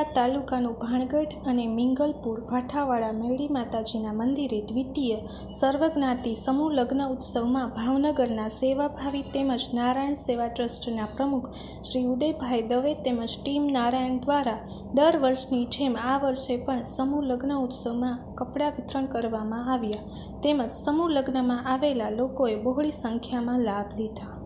ખેડા તાલુકાનું ભાણગઢ અને મિંગલપુર ભાઠાવાળા મેરડી માતાજીના મંદિરે દ્વિતીય સર્વજ્ઞાતિ સમૂહ લગ્ન ઉત્સવમાં ભાવનગરના સેવાભાવી તેમજ નારાયણ સેવા ટ્રસ્ટના પ્રમુખ શ્રી ઉદયભાઈ દવે તેમજ ટીમ નારાયણ દ્વારા દર વર્ષની જેમ આ વર્ષે પણ સમૂહ લગ્ન ઉત્સવમાં કપડાં વિતરણ કરવામાં આવ્યા. તેમજ સમૂહ લગ્નમાં આવેલા લોકોએ બહોળી સંખ્યામાં લાભ લીધા.